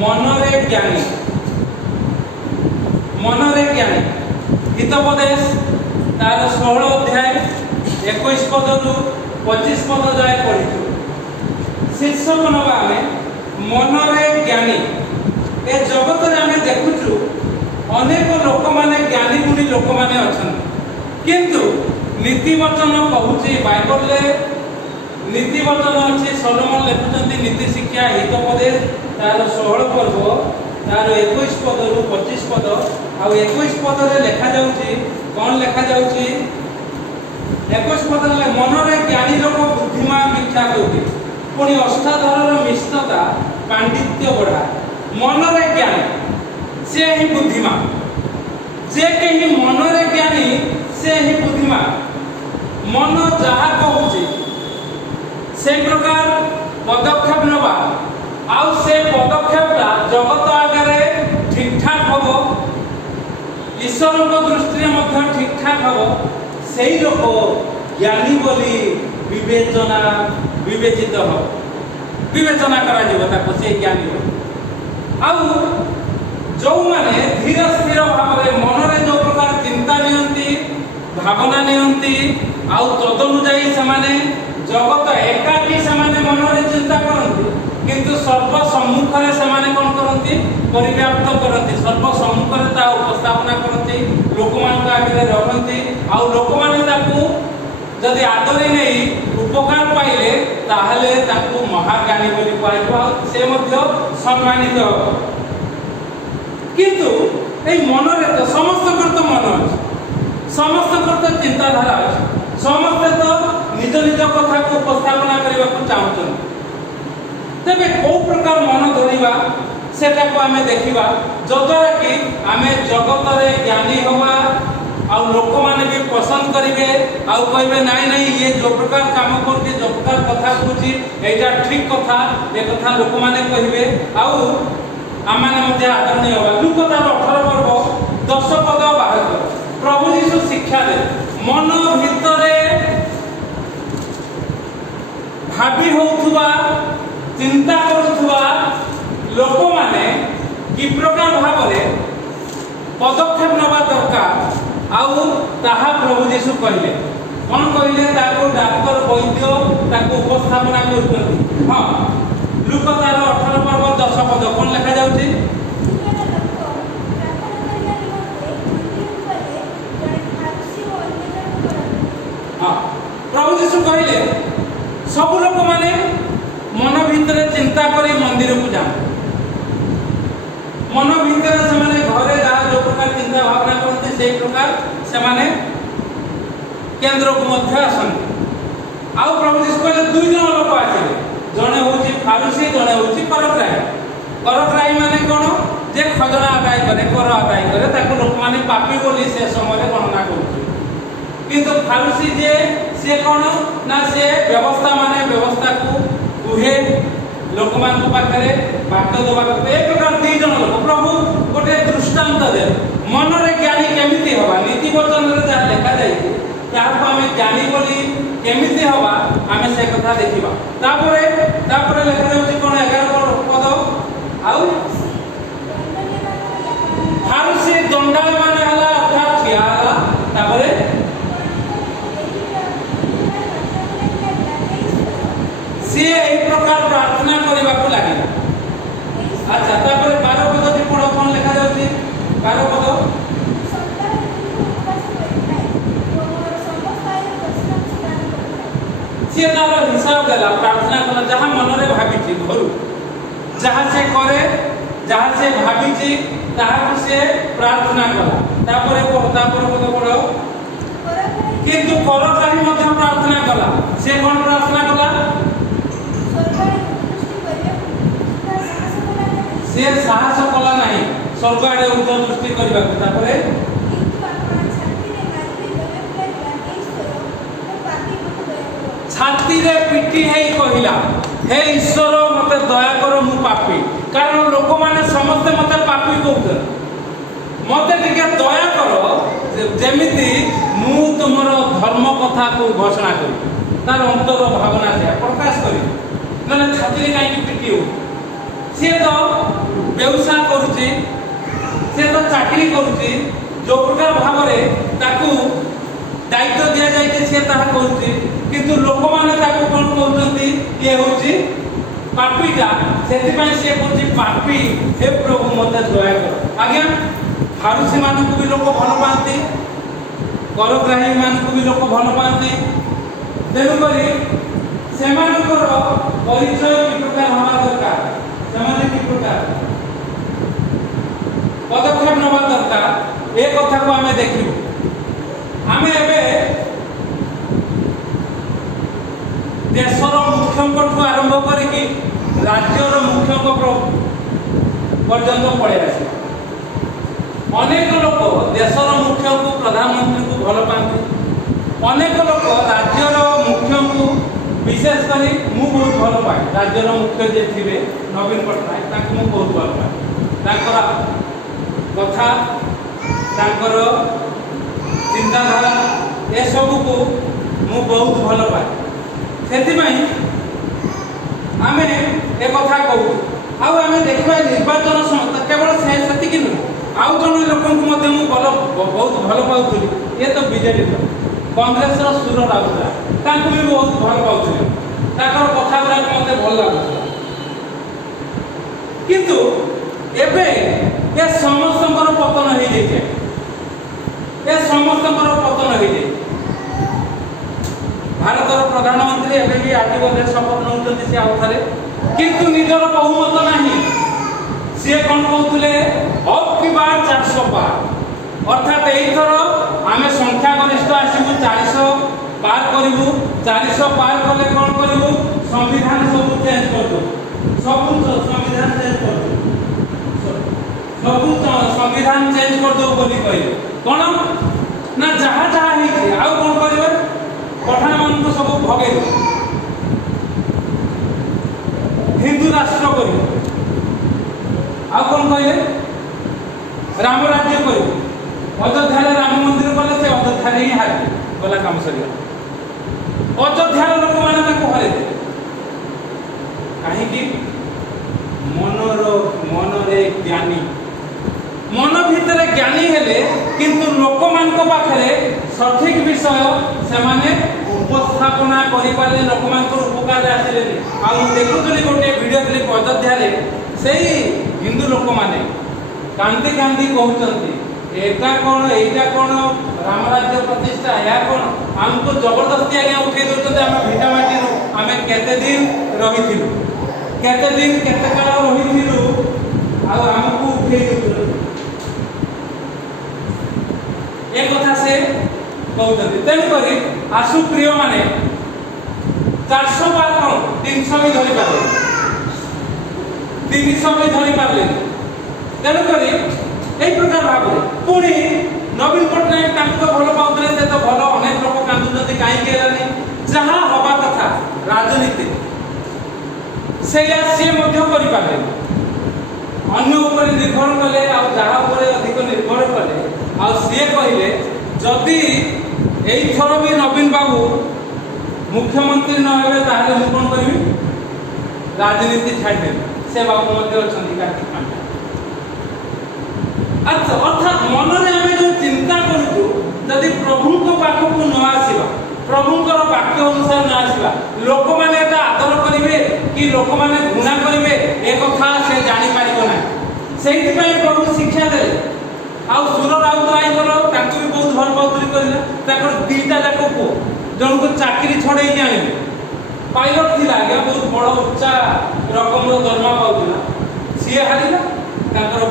मनरे ज्ञानी हितोपदेश तार 16 अध्याय 21 पद रु 25 पद जाए पढ़ी शीर्षक नवा मनरे ज्ञानी। ए जगत रे आमे देखुचु अनेक लोक माने ज्ञानी गुणी लोक माने अछन किंतु नीति वचन कहूची बाइबल रे नीति वचन अछि सोलोमन लेखुचंती नीति शिक्षा हितोपदेश तार 16 पर्व तार 21 पद रु 25 पद आ 21 पद रे लिखा जाउची कोन लिखा जाउची 21 पद रे मनरे ज्ञानी लोक बुद्धिमान मिथ्या कहूची पुणी अष्टाधारर मिष्टता पांडित्य बढ़ा मनरे ज्ञानी से ही बुद्धिमान जे कहीं मनरे ज्ञानी से ही बुद्धिमान मन जहा कहूची से प्रकार पदक्षेप नवा आउ से पदक्षेपटा जगत आगे ठीक ठाक हबो ईश्वर दृष्टि मध्य ठीक ठाक हबो सेही लोक ज्ञानी बोली विवेचित हो विवेचना करा जिवो ताको से ज्ञानी हो आउ जो माने धीर स्थिर भाव में मन रे जो प्रकार चिंता नियंती भावना नियंती आउ तदनुଯାୟୀ से जगत एकाकी से मन रे चिंता करती किंतु सर्व सम्मुख रे से कोन करती परिव्याप्त करती सर्व सम्मुख रे ता उपस्थापना करती लोक मान आगे रहती आउ लोक माने ताकू जदि आदरी नहीं उपकार पाइले ताहले ताकू महाज्ञानी बोली कहबो से मध्य सम्मानित हो किंतु ए मन रे तो समस्त कर तो मन अछि समस्त कर तो चिंताधारा अछि समस्त तो निज निज कथा को उपस्थापना करबा को चाहछन तबे को प्रकार मन धरिबा सेटा को हमें देखिबा जदरा कि हमें जगत रे ज्ञानी होवा आ लोक माने भी पसंद करिवे आ कहबे नहीं नहीं ये जो प्रकार काम करके जो प्रकार कथा कहूची एटा ठीक कथा ए कथा लोक माने कहबे आ आमाने मध्य आदरणीय होवा लुकतार 18 पर्व 10 पद बाहर कर प्रभु यीशु शिक्षा दे मन भितरे भाबी होथुवा चिंता करुथुवा लोक माने कि प्रकार भाव में पदक्षेप नवा दरकार आउ ताहा प्रभु यीशु कहले कोन कहले ताको डाक्टर वैद्य ताको उपस्थापना करथि हां लुकतार 18 पर्व 10 पद कोन लिखा जाउछि हां प्रभु यीशु कहले सब लोक माने मन भीतर चिंता करी मंदिर को जा मन भीतर से माने घरे जहाँ जो प्रकार चिंता भावना करते से प्रकार से माने केंद्र को मध्य आसंती आउ प्रभु यीशु कहले दुई जन लोक आथिले जने होची फारुसी जने होची करग्राही माने कोन जे खजना आदाय करे कर आदाय करे ताको लोक माने पापी बोली से समय गणना करथि किंतु फारुसी जे से कोन ना से व्यवस्था माने व्यवस्था को उहे लोक मान को पाखरे बाट देबा एक प्रकार दी जन लोक प्रभु गोटे दृष्टांत दे मन रे ज्ञानी केमिति होबा नीति वचन रे जा लिखा जाई ताको हमें ज्ञानी बोली केमिति होबा हमें से कथा देखिबा तापरे लिखा जाउची कोन 11 पद आउ फारसी दंडा माने हला अर्थात ठिया हला तापरे से एक प्रकार प्रार्थना करबा को लागे अच्छा तापर 12 पद जे पढो कोन लिखा जाउची 12 पद से तार हिसाब देला प्रार्थना कला जहां मन रे भाबिची घरु जहां से करे जहां से भाबिची ताहा को से प्रार्थना कला तापर पद पढो किंतु करग्राही मध्य प्रार्थना कला से कोन प्रार्थना कला से साहस कला नहीं स्वर्ग आड़े उच्च दृष्टि करबा तापरे छाती रे पिटी हेई कहिला हे ईश्वर मते दया करो मु पापी कारण लोक माने समस्त मते पापी कहउछ मते टिके दया करो जेमिति मु तुमर धर्म कथा को घोषणा करी तार अंतर भावना से प्रकाश करी माने छाती रे काई पिटी हो से तो व्यवसाय करुची से तो चाकरी करुची जो प्रकार भाव ताकू दायित्व दि जाए सी ताहा करुची किंतु लोक माने ताकू कोन कहउचंती ये होची पापीटा सेतिपाई से कहउची पापी हे प्रभु मते दया कर आज्ञा फारुसी मानकु भी लोक भल पाती करग्राही मानकु भी लोक भल पाती तेणु करी सेमानकर परिचय कि प्रकार हवा दरकार सेमाने कि प्रकार पदक्षेप नवा दरकार ए कथा को आमे देखिबो आमे एबे देशर मुख्यंकठू आरंभ करिकि राज्यर मुख्यंक पर्यंत पड़े आसी अनेक लोक देशर मुख्य को प्रधानमंत्री को भल पाती अनेक लोक राज्यर मुख्य को विशेष करी मु बहुत भल पाए राज्यर मुख्य जे थिबे नवीन पटनायक ताकू मु बहुत भल पाए ताकर कथा ताकर चिंताधारा ए सब को मु बहुत भल पाए सेतिमाई आमे ए कथा कहू आउ आमे देखबा निर्वाचन समय केवल से सती कि आउ जन लोकन को मते मु बहुत भल पाउथली ये तो बीजेडी कांग्रेस रो सुर राउतरा ताकू भी बहुत भल पाउथली ताकर कथा गुरा मते भल लागुथला किंतु एबे ए समस्तकर पतन हो जाए ए समस्तकर पतन हो जाए भारत प्रधानमंत्री एबे भी आजीवन शपथ नौचंती से आवथारे किंतु निजर बहुमत नाही सी कौन कहते अब की बार 400 पार अर्थात एथर आमे संख्या गरिष्ठ आसबू 400 पार करू 400 पार कले कौन करू संविधान सब चेंज कर दो सब संविधान चेंज कर दो सब संविधान चेंज कर दो बोली कहले कौन ना जहाँ जहाँ ही आउ कौन करेंगे पठान मान को सब भगे हिंदू राष्ट्र कर कौन कहले राम राज्य कर अयोध्या राम मंदिर कले से अयोध्या ही हारे गला काम सर अयोध्या लोक मैंने हरे कहीं मनरे ज्ञानी मन भितर ज्ञानी हेले किंतु लोक मान पाखे सठिक विषय से उपस्थापना करें लोक मान उपकार आसिले देखुली गोटे वीडियो क्लिप अयोध्या से हिंदू लोक मैंने कांदी कांदी कहते एटा कौन एटा कौन राम राज्य प्रतिष्ठा या कौन आमको जबरदस्ती आगे उठे दौरान आम भिटामाटी आम केते दिन रही केते दिन केते काल रही आमको उठे एक कथा से कहते तेणुक आसु प्रिय माने 400 बार कौन 300 भी धरी पारे 300 भी धरी पारे तेणुक यही प्रकार भाव पुणी नवीन पट्टनायक भल पाते से तो भल अनेक लोक कांदुंट कहीं जहाँ हवा कथा राजनीति से सी करें अन्य उपर निर्भर कले जहाँ अधिक निर्भर कले सी कहले जदि एथर भी नवीन बाबू मुख्यमंत्री न हे ताहले मु कौन करी राजनीति छाड़े से बाबू कार्तिक पांड्या अच्छा अर्थात मन में आम जो चिंता करूँ जदि प्रभु पाखक न आसवा प्रभुंर वाक्य अनुसार न आसवा लोक मैंने आदर करेंगे कि लोक मैंने घृणा करेंगे एक कथा से जापर ना से प्रभु शिक्षा दे आउ सुर राउतराय भी बहुत भल पाउली कहले दीटा जाक पुओ जन को चाकरी छड़े आने पायलट थी आज्ञा बहुत बड़ उच्चा रकम दरमा पाला सी हारा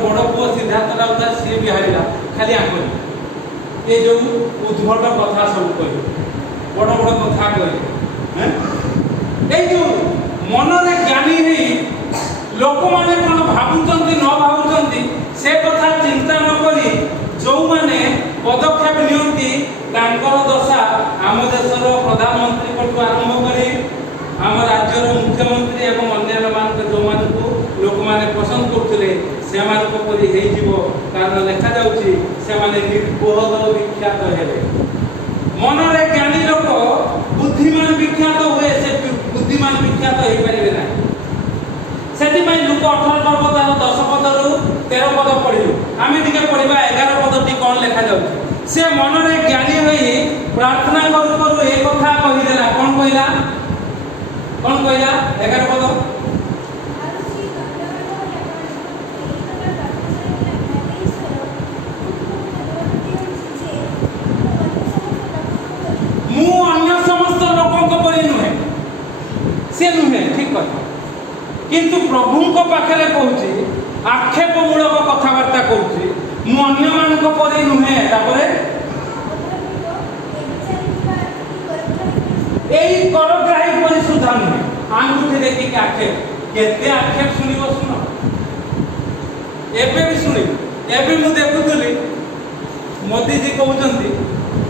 बड़ पुओ सिद्धार्थ राउतराय सी भी हारा खाली आंक ये जो उद्भट कथा सब कह बड़ बड़ कथा कह जो मन ज्ञानी नहीं लोक मैंने कौन भावुं न भावुं से कथा चिंता न करी जो मैंने पदक्षेप नियंती दशा आम देशर प्रधानमंत्री आरंभ करी आम राज्यर मुख्यमंत्री एवं अन्य जो लोक मैंने पसंद करते से कारण देखा जा निर्बोध विख्यात हेले मनरे ज्ञानी लोक बुद्धिमान विख्यात हुए से बुद्धिमान विख्यात हो पारे ना से लोक 18 पर्वत 10 पदर 13 पद पढ़िलु आमे टिके पढ़िबा 11 पदटी कोन लेखा जाउछि से मनरे ज्ञानी होई प्रार्थना करू करू ए कथा कहि देला कोन कहला 11 पद मु अन्य समस्त लोकन को परि नुहे से नुहे ठीक कथा किंतु प्रभु को पाखरे कहूची आक्षेपमूलक कथबार्ता कहूची मु अन्य मान को परि नुहे तापरे एई करग्राही परि सुधा नुहे आंगुठी देखि के आक्षेप केते आक्षेप सुनिबो सुनो एबे भी सुनि एबे मु देखुतली मोदी जी कहउचंती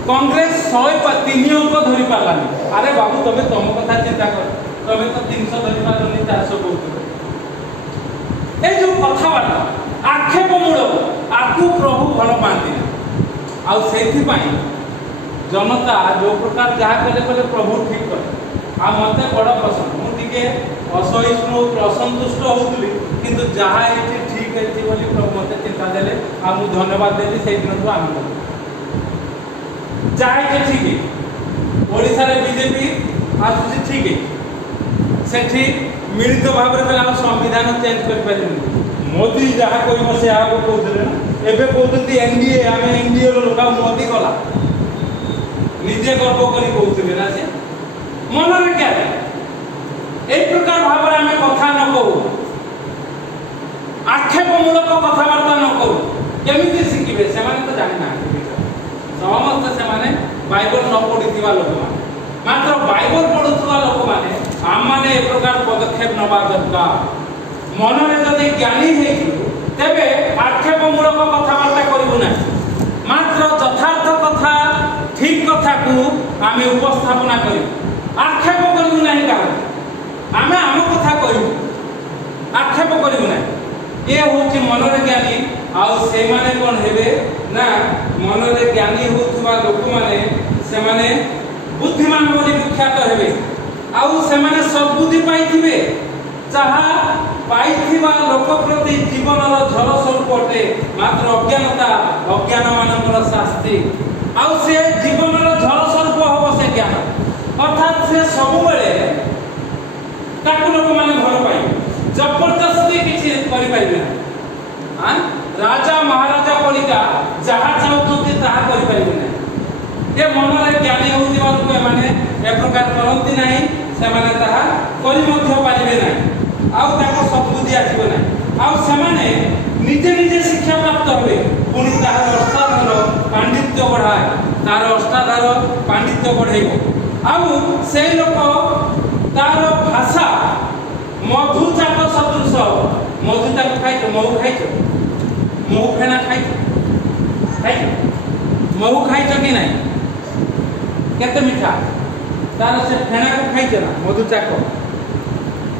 कांग्रेस 103 अंक धरि पालानी अरे बाबू तबे तुम कथा चिंता कर तबे तो 300 धरि पालनी 400 कहउतले ए जो कथबार्ता आक्षेपमूलक आकु प्रभु भल पाती आ सेथि पई जनता जो प्रकार जहा कले प्रभु ठीक करे आ मते बड़ प्रश्न मु टिके असहिष्णु असंतुष्ट होउतली किंतु जहा एठी ठीक हेति बोली प्रभु मते चिंता देले आ मु धन्यवाद देली सेहि दिन तो आनंद जाए के ठीक है ओडिसा रे बीजेपी आसुची ठीक है सेठी मिलित भाव रे बेला संविधान चेंज कर पारिबे मोदी जहा कोई मसे आगो कहउतले ना एबे कहउतली एनडीए आमे एनडीए रो लोका मोदी गला निजे गर्व करी कहउतले ना से मन रे क्या ए प्रकार भाव रे आमे कथा न कहू आक्षेपमूलक कथबार्ता न कहू केमिति सिखिबे से माने तो जानि ना समस्त से माने बाइबल न पढ़िथिबा लोक माने मात्र बाइबल पढ़ुथुवा लोक माने आम माने ए प्रकार पदक्षेप नबा दरकार मन रे जदि ज्ञानी हेइछु तेबे आक्षेपमूलक कथबार्ता करिबु ना मात्र यथार्थ कथा ठीक कथा को आमे उपस्थापना करिबु आक्षेप करिबु नाही का आमे आम कथा करिबु आक्षेप करिबु ना ए होछि मन रे ज्ञानी आउ से माने कोन हेबे ना मन रे ज्ञानी होथुवा लोक माने से माने बुद्धिमान बोली विख्यात हेबे आउ से माने सद्बुद्धि पाइथिबे जहा पाइथिबा लोक प्रति जीवनर झल स्वरूप अटे मात्र अज्ञानता अज्ञान मानकर शास्ति आउ से जीवनर झल स्वरूप होबो से ज्ञान अर्थात से सब बेले ताकु लोक माने भल पाइबे जबरदस्ती किछि करि पाइबे ना हां राजा महाराजा कलिका जहा चाहउतुती ताहा करि पाइबे ना ए मन रे ज्ञानी होतिबा लोक माने ए प्रकार करंती नाही से माने ताहा करि मध्य पाइबे ना आउ ताको सद्बुद्धि आसीबे ना आउ से माने निजे निजे शिक्षा प्राप्त होबे पुनी ताहार अष्टाधार पांडित्य बढ़ाए तार अष्टाधार पांडित्य बढ़ाइबो आउ से लोक तार भाषा मधुचाक सदृश मधुचाक खाइछो महू खाइछो महू फेना खाइछो महू खाइछो कि नहीं केते मीठा तार से फेना को खाइछो ना मधुचाक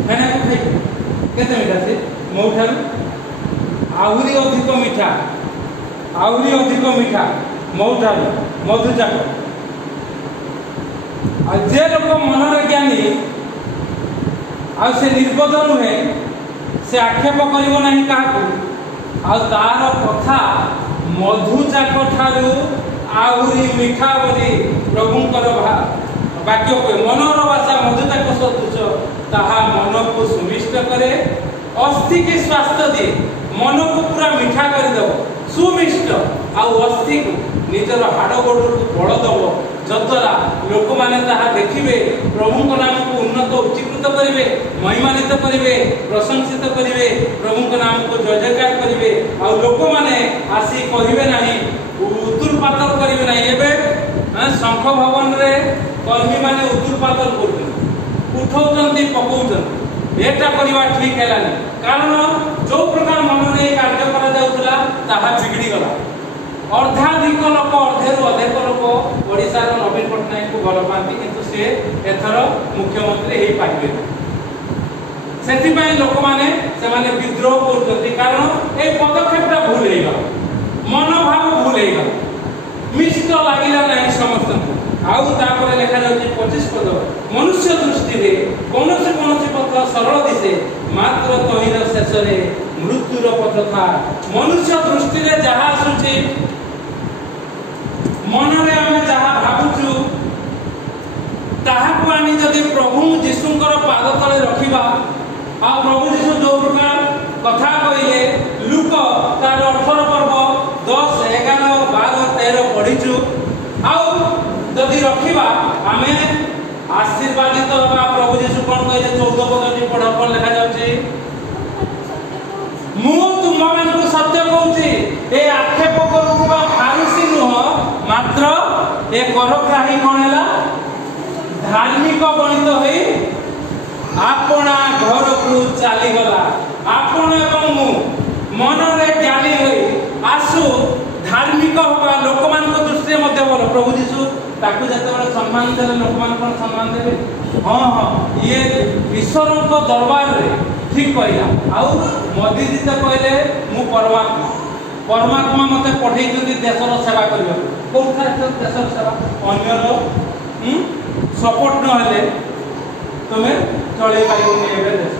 फेना को खाइछो केते मीठा से महू ठारू आहुरी अधिक मीठा आहुरी अधिक मीठा महू ठारू मधुचाक आ जे लोक मन रे ज्ञानी आ से निर्बोध नुहे से आक्षेप करिवो नाही काहाकू आ तार कथा मधुचाक ठारू आहुरी मीठा बोली प्रभुंकर वाक्य पे मनर भाषा मधुचाक सदृश ताहा मन को सुमिष्ट करे अस्थि की स्वास्थ्य दे मन को पूरा मीठा कर दब सुमिष्ट आ अस्थि को निजर हाड़ गोड़ को बड़ दब जद्वारा लोक माने ताहा देखिबे प्रभु नाम को उन्नत उच्चीकृत करिवे महिमानित करिवे प्रशंसित करिवे प्रभु नाम को जय जयकार करिवे आ लोक माने आसी कहिबे नाही उतुरपातल करिवे नाही एबे शंख भवन रे कर्मी माने उतुरपातल करथि उठौचंती पकौचंती एटा करिवा ठीक हेलानी कारण जो प्रकार मन रे कार्य करा जाउतला ताहा बिगड़ी गला अर्धाधिक लोक अर्धेरु अधिक लोक ओडिसा रो नवीन पटनायक को भल पाती किंतु से एथर मुख्यमंत्री हे पाइबे सेति पय लोक माने से माने विद्रोह करथि कारण ए पदक्षेपटा भूल हे गला मनोभाव भूल हे गला मिष्ट लागिला नाही समस्त आउ तापर लेखा जाउची 25 पद मनुष्य दृष्टि रे कोनोसी पत्र सरल दिसे मात्र तहिर शेष रे मृत्युर କଥା मनुष्य दृष्टि रे जहा आसुची मन रे आमे जहा भाबुचु ताहाकु आनी जदि प्रभु यीशुंकर पाद तले रखिबा आ प्रभु यीशु जो प्रकार कथा कहिले लूक तार 18 पर्व 10 11 12 13 पढिचु आ जदि रखिबा आमे आशीर्वादित होबा। प्रभु यीशु कोन कहिले 14 पद पढ कोन लिखा जाउची मु तुम मानकु सत्य कहूची ए आक्षेप करूबा फारिसी नुह मात्र ए करग्राही कोन हैला धार्मिक गणित होई आपना घर को चली गला। आपण एवं मु मन रे ज्ञानी होई आसु धार्मिक होबा लोक मान को दृष्टि मध्ये बोल। प्रभु यीशु ताकू जते बळे सम्मान देले लोक मान कोन सम्मान देबे हां हां ये ईश्वर को दरबार रे ठीक कहला। आउ मोदी जी तो कहले मु परमात्मा मते पठै जति देशर सेवा करियो कोठा देशर सेवा अन्यरो सपोर्ट न हेले तुमे चले पाइबनी एबे देश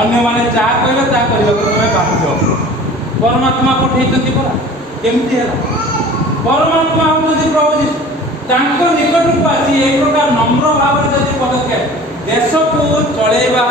अन्य माने जा कहले ता करियो तुमे बाध्य। परमात्मा पठैतति परा केमति हैला परमात्मा होतति प्रभु जी तांको निकट को आसी एक प्रकार नम्र भाव जति पदक्षेप देश को चलेबा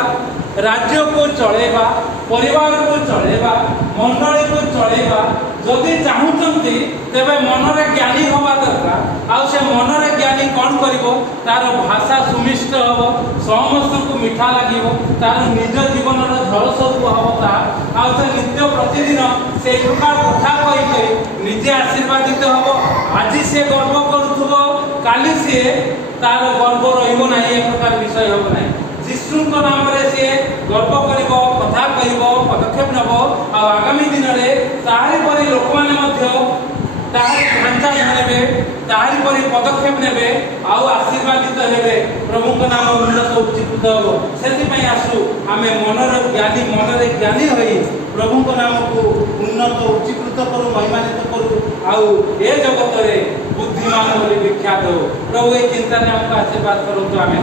राज्य को चलेबा परिवार को चलेबा मंडली को चलेबा जदि चाहूचंती तेबे मन रे ज्ञानी होबा दरकार। आ से मन रे ज्ञानी कोन करिवो तार भाषा सुमिष्ट होबो समस्त को मीठा लागिवो तार निज जीवन रो झल स्वरूप होबो ता आ से नित्य प्रतिदिन से प्रकार कथा कहि निजे आशीर्वादित होबो। आज से गर्व करूथबो काली से तार गर्व रहिबो नाही एक प्रकार विषय होबो नाही। यीशु को नाम रे से गर्व करिवो कथा कहिवो पदक्षेप नबो आ आगामी दिन रे ताहारी परि लोक माने मध्य ताहारी ढांचा धरबे ताहारी परि पदक्षेप नेबे आ आशीर्वादित हेबे प्रभु को नाम उन्नत उच्चीकृत हो। सेति पई आसु आमे मनर ज्ञानी होई प्रभु को नाम को उन्नत उच्चीकृत करू महिमान्वित करू आ ए जगत रे बुद्धिमान होली विख्यात हो। प्रभु ए चिंता ने हमको आशीर्वाद करू। आमे